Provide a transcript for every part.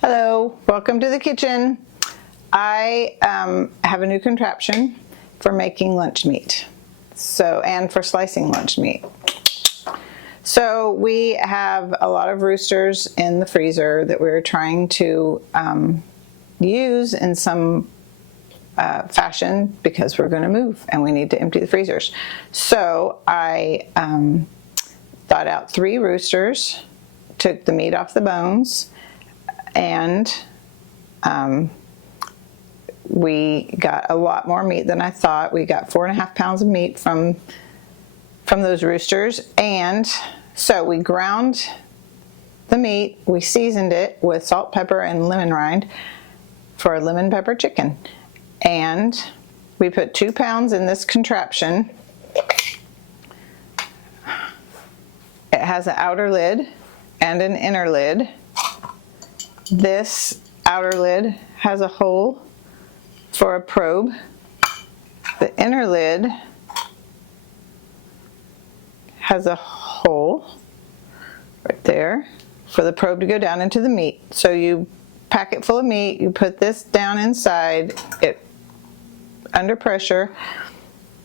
Hello, welcome to the kitchen. I have a new contraption for making lunch meat, and for slicing lunch meat. So we have a lot of roosters in the freezer that we're trying to use in some fashion because we're going to move and we need to empty the freezers. So I thought out 3 roosters, took the meat off the bones, and we got a lot more meat than I thought. We got 4.5 pounds of meat from those roosters, and so we ground the meat, we seasoned it with salt, pepper, and lemon rind for a lemon pepper chicken. And we put 2 pounds in this contraption. It has an outer lid and an inner lid. This outer lid has a hole for a probe. The inner lid has a hole right there for the probe to go down into the meat. So you pack it full of meat, you put this down inside it under pressure,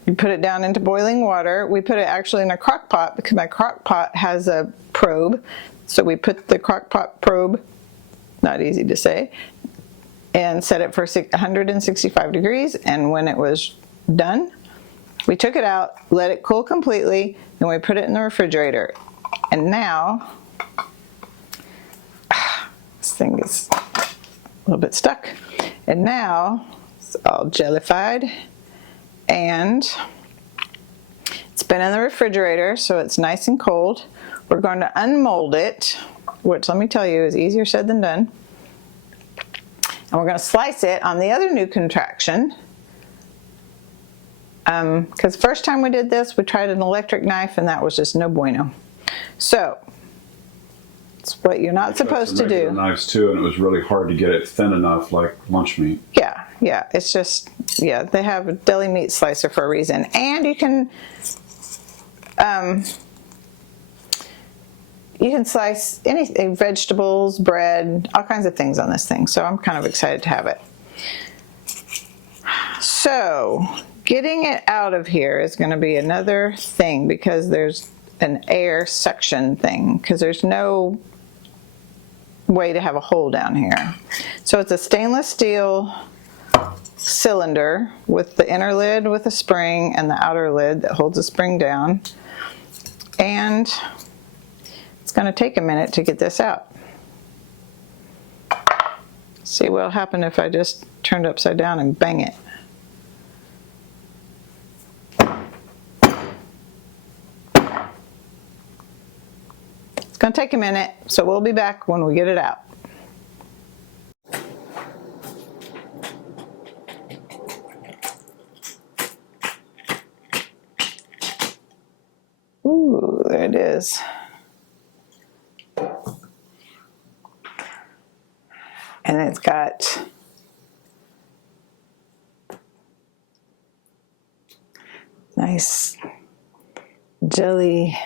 you put it down into boiling water. We put it actually in a crock pot because my crock pot has a probe. So we put the crock pot probe, not easy to say, and set it for 165 degrees, and when it was done, we took it out, let it cool completely, and we put it in the refrigerator. And now, this thing is a little bit stuck. And now, it's all jellified, and it's been in the refrigerator, so it's nice and cold. We're going to unmold it, which let me tell you is easier said than done. And we're going to slice it on the other new contraption. Because the first time we did this, we tried an electric knife and that was just no bueno. So, it's what you're not supposed to do. Knives too, and it was really hard to get it thin enough like lunch meat. Yeah, it's just, they have a deli meat slicer for a reason. And you can slice anything, vegetables, bread, all kinds of things on this thing. So I'm kind of excited to have it. So getting it out of here is going to be another thing because there's an air suction thing because there's no way to have a hole down here. So it's a stainless steel cylinder with the inner lid with a spring and the outer lid that holds the spring down. And it's going to take a minute to get this out. See what'll happen if I just turn it upside down and bang it. It's going to take a minute, so we'll be back when we get it out. Ooh, there it is. And it's got nice gelatin.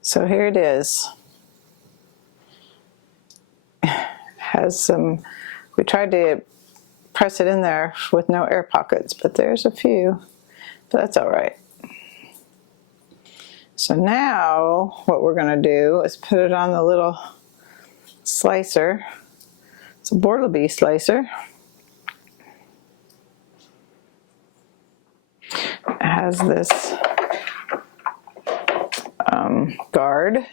So here it is. Has some, we tried to press it in there with no air pockets, but there's a few, but that's all right. So now what we're going to do is put it on the little slicer. It's a Bortleby slicer. It has this guard.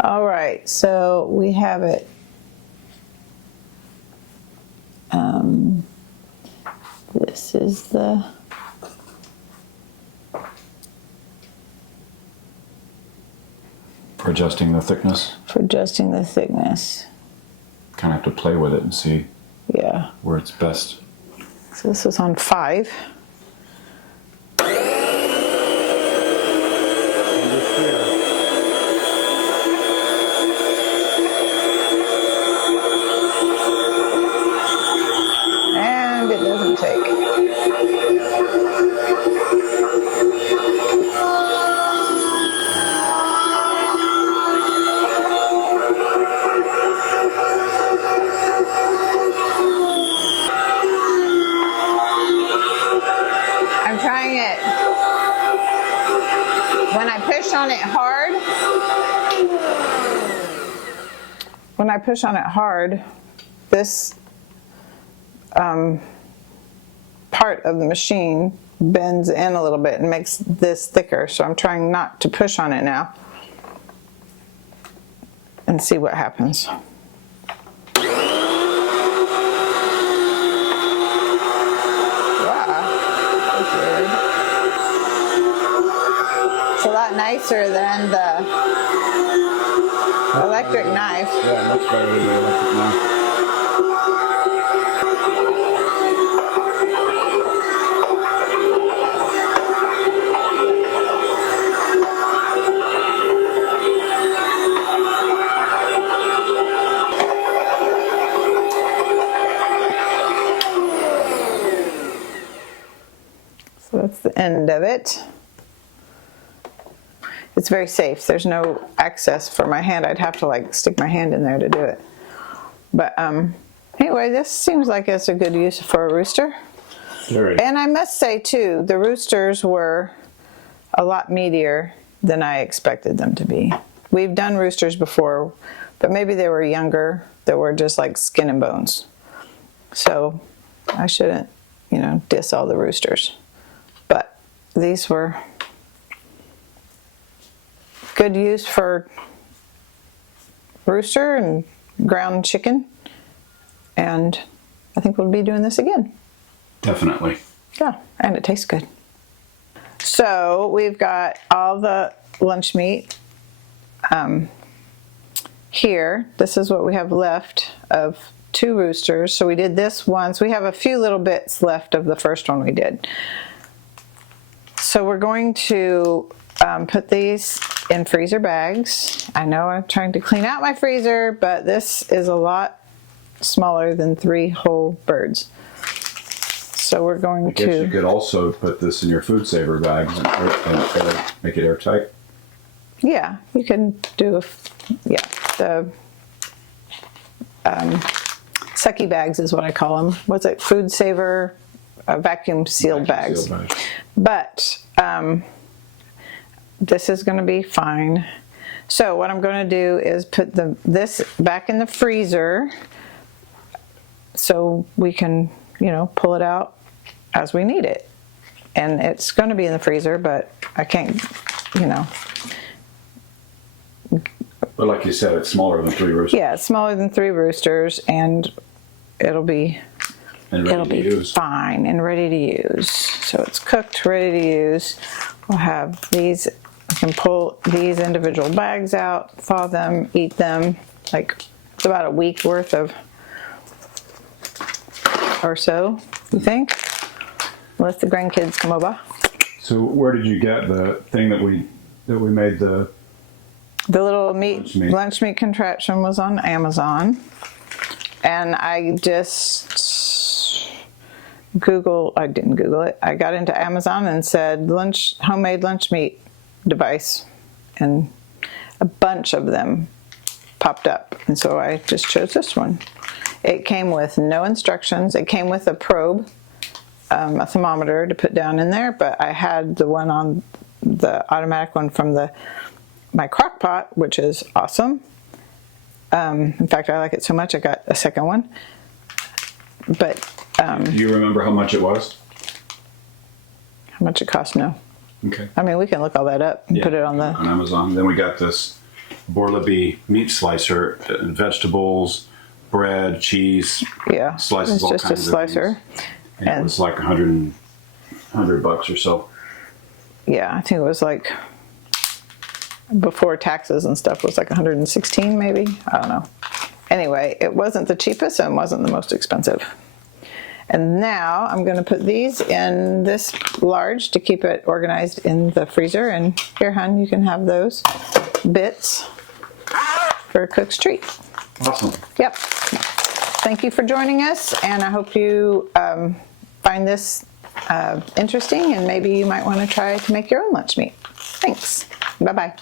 All right, so we have it. This is the For adjusting the thickness? For adjusting the thickness. Kind of have to play with it and see Yeah. where it's best. So this was on 5. And it doesn't take. I'm trying it. When I push on it hard, this part of the machine bends in a little bit and makes this thicker. So I'm trying not to push on it now and see what happens. It's a lot nicer than the electric knife. Yeah, much better than the electric knife. So that's the end of it. It's very safe. There's no access for my hand. I'd have to like stick my hand in there to do it. But anyway, this seems like it's a good use for a rooster. Very. And I must say too, the roosters were a lot meatier than I expected them to be. We've done roosters before, but maybe they were younger. They were just like skin and bones. So I shouldn't, diss all the roosters. But these were good use for rooster and ground chicken. And I think we'll be doing this again. Definitely. Yeah, and it tastes good. So we've got all the lunch meat here. This is what we have left of 2 roosters. So we did this once. We have a few little bits left of the first one we did. So we're going to put these in freezer bags. I know I'm trying to clean out my freezer, but this is a lot smaller than 3 whole birds. So we're going I guess to... you could also put this in your food saver bags and make it airtight. Yeah, you can do the sucky bags is what I call them. What's it? Food saver, vacuum sealed bags. But this is going to be fine. So what I'm going to do is put this back in the freezer so we can, pull it out as we need it. And it's going to be in the freezer, but I can't, But like you said, it's smaller than 3 roosters. Yeah, it's smaller than 3 roosters, and it'll be fine and ready to use. So it's cooked, ready to use. We'll have these. I can pull these individual bags out, thaw them, eat them. Like it's about a week worth of or so. You think? Unless the grandkids come over. So where did you get the thing that we made the little lunch meat contraption was on Amazon, and I just I didn't Google it. I got into Amazon and said homemade lunch meat device, and a bunch of them popped up, and so I just chose this one. It came with no instructions. It came with a probe, a thermometer to put down in there, but I had the one on the automatic one from my crock pot, which is awesome. In fact, I like it so much I got a second one. But do you remember how much it was? How much it cost? No. Okay. I mean, we can look all that up and put it on Amazon. Then we got this Borlaby meat slicer, vegetables, bread, cheese. Yeah. Slices it's all just kinds a slicer. Of things. And it was like $100 or so. Yeah, I think it was like before taxes and stuff was like 116 maybe. I don't know. Anyway, it wasn't the cheapest and wasn't the most expensive. And now I'm going to put these in this large to keep it organized in the freezer. And here, hon, you can have those bits for a cook's treat. Awesome. Yep. Thank you for joining us, and I hope you find this interesting, and maybe you might want to try to make your own lunch meat. Thanks. Bye-bye.